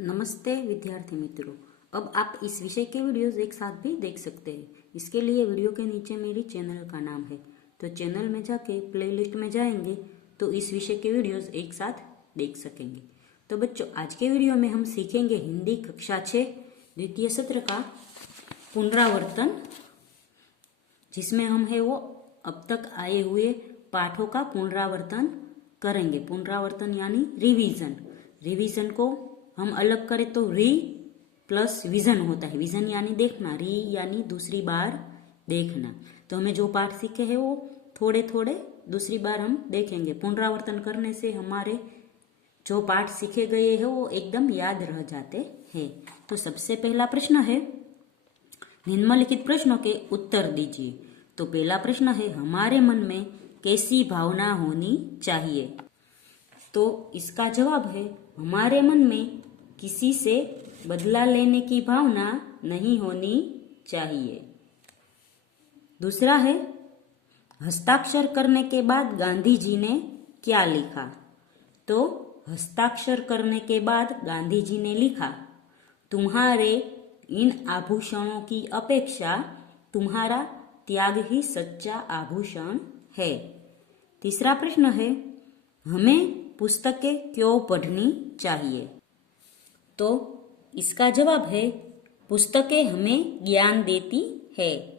नमस्ते विद्यार्थी मित्रों। अब आप इस विषय के वीडियोस एक साथ भी देख सकते हैं। इसके लिए वीडियो के नीचे मेरी चैनल का नाम है, तो चैनल में जाके प्लेलिस्ट में जाएंगे तो इस विषय के वीडियोस एक साथ देख सकेंगे। तो बच्चों, आज के वीडियो में हम सीखेंगे हिंदी कक्षा 6 द्वितीय सत्र का पुनरावर्तन, जिसमें हम है वो अब तक आए हुए पाठों का पुनरावर्तन करेंगे। पुनरावर्तन यानी रिवीजन। रिवीजन को हम अलग करें तो री प्लस विजन होता है। विजन यानी देखना, री यानी दूसरी बार देखना। तो हमें जो पाठ सीखे हैं वो थोड़े थोड़े दूसरी बार हम देखेंगे। पुनरावर्तन करने से हमारे जो पाठ सीखे गए हैं वो एकदम याद रह जाते हैं। तो सबसे पहला प्रश्न है, निम्नलिखित प्रश्नों के उत्तर दीजिए। तो पहला प्रश्न है, हमारे मन में कैसी भावना होनी चाहिए? तो इसका जवाब है, हमारे मन में किसी से बदला लेने की भावना नहीं होनी चाहिए। दूसरा है, हस्ताक्षर करने के बाद गांधी जी ने क्या लिखा? तो हस्ताक्षर करने के बाद गांधी जी ने लिखा, तुम्हारे इन आभूषणों की अपेक्षा तुम्हारा त्याग ही सच्चा आभूषण है। तीसरा प्रश्न है, हमें पुस्तकें क्यों पढ़नी चाहिए? तो इसका जवाब है, पुस्तकें हमें ज्ञान देती है।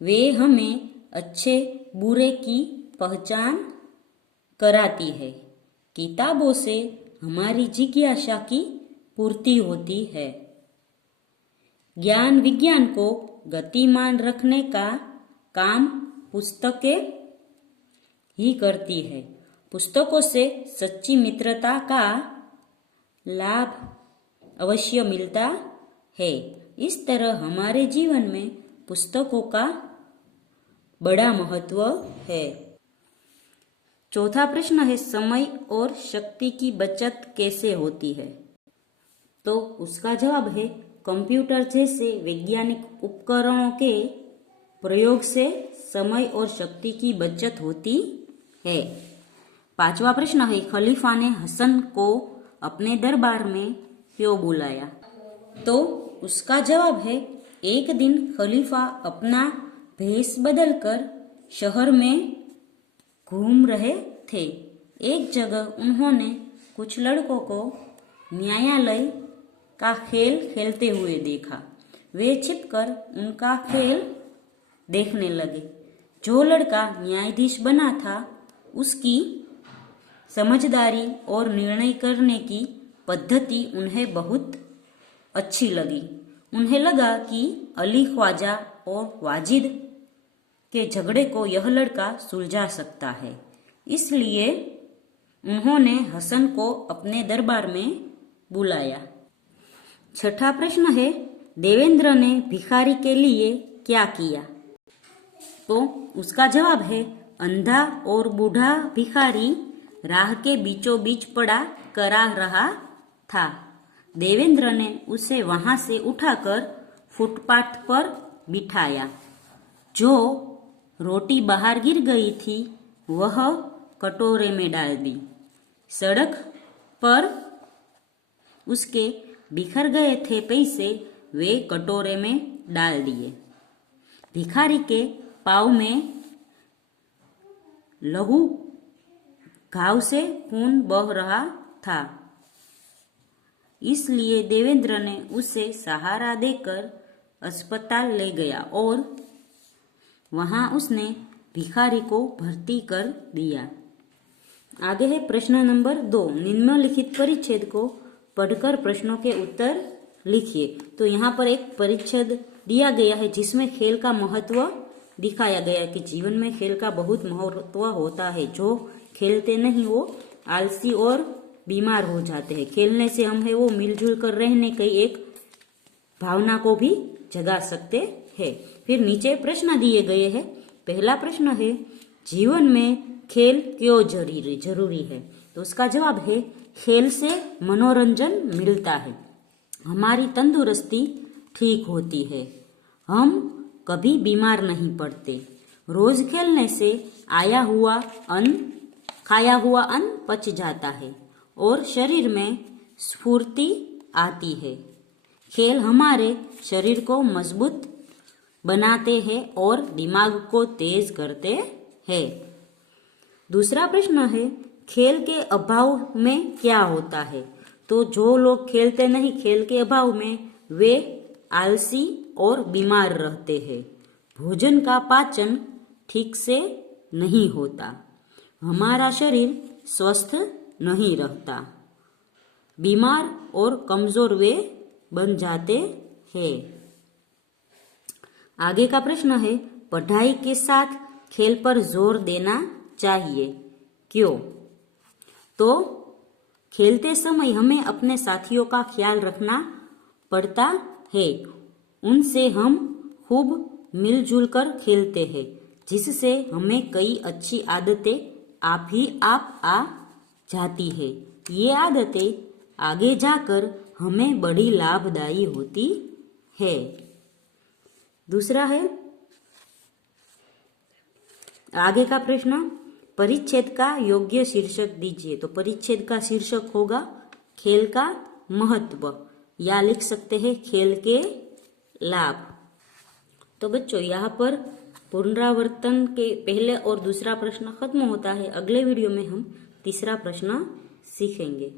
वे हमें अच्छे बुरे की पहचान कराती है। किताबों से हमारी जिज्ञासा की पूर्ति होती है। ज्ञान विज्ञान को गतिमान रखने का काम पुस्तकें ही करती है। पुस्तकों से सच्ची मित्रता का लाभ अवश्य मिलता है। इस तरह हमारे जीवन में पुस्तकों का बड़ा महत्व है। चौथा प्रश्न है, समय और शक्ति की बचत कैसे होती है? तो उसका जवाब है, कंप्यूटर जैसे वैज्ञानिक उपकरणों के प्रयोग से समय और शक्ति की बचत होती है। पांचवा प्रश्न है, खलीफा ने हसन को अपने दरबार में क्यों बुलाया? तो उसका जवाब है, एक दिन खलीफा अपना भेष बदलकर शहर में घूम रहे थे। एक जगह उन्होंने कुछ लड़कों को न्यायालय का खेल खेलते हुए देखा। वे छिपकर उनका खेल देखने लगे। जो लड़का न्यायाधीश बना था, उसकी समझदारी और निर्णय करने की पद्धति उन्हें बहुत अच्छी लगी। उन्हें लगा कि अली ख्वाजा और वाजिद के झगड़े को यह लड़का सुलझा सकता है। इसलिए उन्होंने हसन को अपने दरबार में बुलाया। छठा प्रश्न है, देवेंद्र ने भिखारी के लिए क्या किया? तो उसका जवाब है, अंधा और बूढ़ा भिखारी राह के बीचों बीच पड़ा करा रहा था। देवेंद्र ने उसे वहां से उठाकर फुटपाथ पर बिठाया। जो रोटी बाहर गिर गई थी वह कटोरे में डाल दी। सड़क पर उसके बिखर गए थे पैसे, वे कटोरे में डाल दिए। भिखारी के पाँव में लहू घाव से खून बह रहा था, इसलिए देवेंद्र ने उसे सहारा देकर अस्पताल ले गया और वहां उसने भिखारी को भर्ती कर दिया। आगे है प्रश्न नंबर 2, निम्नलिखित परिच्छेद को पढ़कर प्रश्नों के उत्तर लिखिए। तो यहाँ पर एक परिच्छेद दिया गया है जिसमें खेल का महत्व दिखाया गया है कि जीवन में खेल का बहुत महत्व होता है। जो खेलते नहीं वो आलसी और बीमार हो जाते हैं। खेलने से हम है वो मिलजुल कर रहने की एक भावना को भी जगा सकते हैं। फिर नीचे प्रश्न दिए गए हैं। पहला प्रश्न है, जीवन में खेल क्यों जरूरी है? तो उसका जवाब है, खेल से मनोरंजन मिलता है, हमारी तंदुरुस्ती ठीक होती है, हम कभी बीमार नहीं पड़ते। रोज खेलने से खाया हुआ अन्न पच जाता है और शरीर में स्फूर्ति आती है। खेल हमारे शरीर को मजबूत बनाते हैं और दिमाग को तेज करते हैं। दूसरा प्रश्न है, खेल के अभाव में क्या होता है? तो जो लोग खेलते नहीं, खेल के अभाव में वे आलसी और बीमार रहते हैं। भोजन का पाचन ठीक से नहीं होता, हमारा शरीर स्वस्थ नहीं रहता, बीमार और कमजोर वे बन जाते हैं। आगे का प्रश्न है, पढ़ाई के साथ खेल पर जोर देना चाहिए, क्यों? तो खेलते समय हमें अपने साथियों का ख्याल रखना पड़ता है। उनसे हम खूब मिलजुल कर खेलते हैं, जिससे हमें कई अच्छी आदतें आप ही आप आ जाती है। ये आदतें आगे जाकर हमें बड़ी लाभदायी होती है। दूसरा है, आगे का प्रश्न, परिच्छेद का योग्य शीर्षक दीजिए। तो परिच्छेद का शीर्षक होगा खेल का महत्व, या लिख सकते हैं खेल के लाभ। तो बच्चों, यहाँ पर पुनरावर्तन के पहले और दूसरा प्रश्न खत्म होता है। अगले वीडियो में हम तीसरा प्रश्न सीखेंगे।